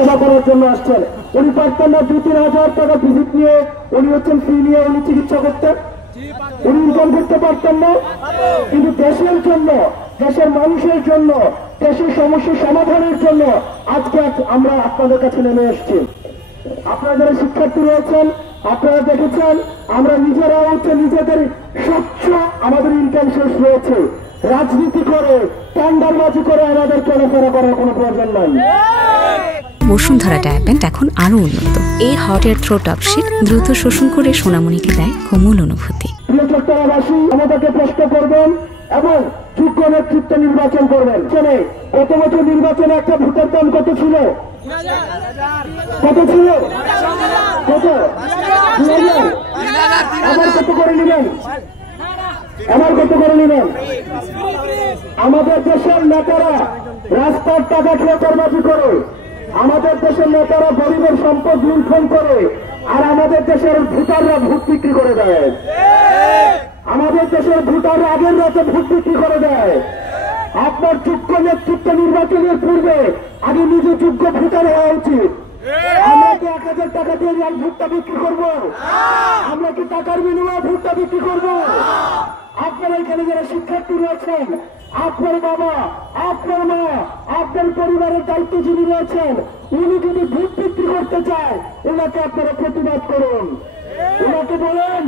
সেবা করার জন্য আসছেন। উনি পারতেন না 2-3 হাজার টাকা ভিজিট নিয়ে উনি হচ্ছেন ফি নিয়ে উনি চিকিৎসা করতেন? উনি ইনকাম করতে পারতেন না? কিন্তু দেশের জন্য, দেশের মানুষের জন্য, দেশের সমস্যা সমাধানের জন্য আজকে আমরা আপনাদের কাছে নেমে এসেছি। আপনারা যারা শিক্ষার্থী রয়েছেন আপনারা দেখেছেন আমরা নিজেরা হচ্ছে নিজেদের স্বচ্ছ আমাদের ইনকাম সোর্স রয়েছে। রাজনীতি করে টেন্ডারবাজি করে আমাদের চলাফেরা করার কোনো প্রয়োজন নাই। বসুন্ধরা ডায়াপেন্ট এখন আরো উন্নত। এই hot air through top sheet দ্রুত শোষণ করে সোনামণিকে দেয় কোমল অনুভূতি। প্রিয় চট্টগ্রামবাসী আমাদেরকে প্রশ্ন করবেন এবং যোগ্য নেতৃত্ব নির্বাচন করবেন। গত বছর নির্বাচনে একটা ভোটের দাম কত ছিল? কত ছিল? কত? 2000। আবার কত করে নেবেন? আবার কত করে নেবেন? আমাদের দেশের নেতারা রাস্তার টাকা খেয়ে চরবাজি করে, আমাদের দেশের নেতারা গরিবের সম্পদ লুণ্ঠন করে, আর আমাদের দেশের ভোটাররা ভোট বিক্রি করে দেয়। আমাদের দেশের ভোটাররা আগের রাতে ভোট বিক্রি করে দেয়। আপনার যোগ্য নেতৃত্ব নির্বাচনের পূর্বে আগে নিজে যোগ্য ভোটার হওয়া উচিত। আমরা কি 1000 টাকা দিয়ে ভোটটা বিক্রি করবো? আমরা কি টাকার বিনিময়ে ভোটটা বিক্রি করবো? আপনারা এখানে যারা শিক্ষার্থী রয়েছেন, আপনার বাবা, আপনার মা, আপনার পরিবারের দায়িত্বজীবী রয়েছেন, উনি যদি ভোট বিক্রি করতে চায় ওনাকে আপনারা প্রতিবাদ করুন। ওনাকে বলেন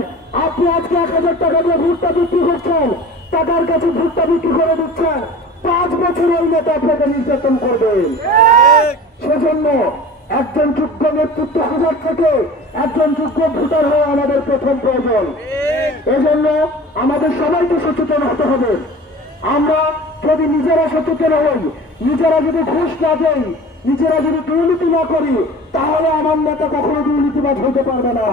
আপনি আজকে 1000 টাকা দিয়ে ভোটটা বিক্রি করছেন, টাকার কাছে ভোটটা বিক্রি করে দিচ্ছেন, 5 বছর ওই নেতা আপনাকে নির্যাতন করবেন। সেজন্য একজন যোগ্য নেতৃত্ব খোঁজার থেকে একজন যোগ্য ভোটার হওয়া আমাদের প্রথম প্রয়োজন। এজন্য আমাদের সবাইকে সচেতন হতে হবে। আমরা যদি নিজেরা সচেতন হই, নিজেরা যদি ঘুষ না দেই, নিজেরা যদি দুর্নীতি না করি, তাহলে আমার নেতা কখনো দুর্নীতিবাজ হতে পারবে না।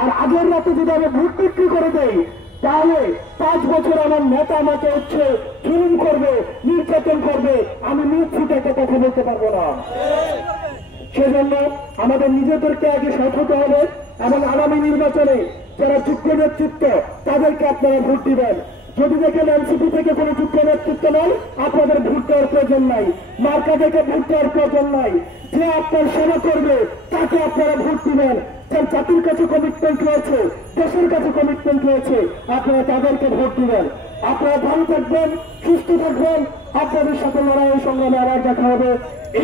আর আগের রাতে যদি আমি ভোট বিক্রি করে দেই তাহলে 5 বছর আমার নেতা আমাকে হচ্ছে জুলুম করবে, নির্যাতন করবে, আমি মুখ ফুটে একটা কথা বলতে পারবো না। সেজন্য আমাদের নিজেদেরকে আগে সৎ হতে হবে এবং আগামী নির্বাচনে যারা যোগ্য নেতৃত্ব তাদেরকে আপনারা ভোট দিবেন। যদি দেখেন এনসিপি থেকে কোনো যোগ্য নেতৃত্ব নাই, আপনাদের ভোট দেওয়ার প্রয়োজন নাই, মার্কা থেকে ভোট দেওয়ার প্রয়োজন নাই। যে আপনার সেবা করবে তাকে আপনারা ভোট দিবেন। যার জাতির কাছে কমিটমেন্ট রয়েছে, দেশের কাছে কমিটমেন্ট রয়েছে, আপনারা তাদেরকে ভোট দিবেন। আপনারা ভালো থাকবেন, সুস্থ থাকবেন। আপনাদের সাথে লড়াই সংগ্রামে আবার দেখা হবে।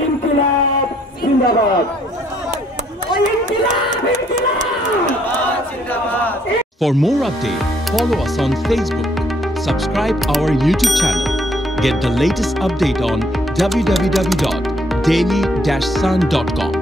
ইনকিলাব জিন্দাবাদ। For more updates, follow us on Facebook, subscribe our YouTube channel, get the latest update on www.daily-sun.com.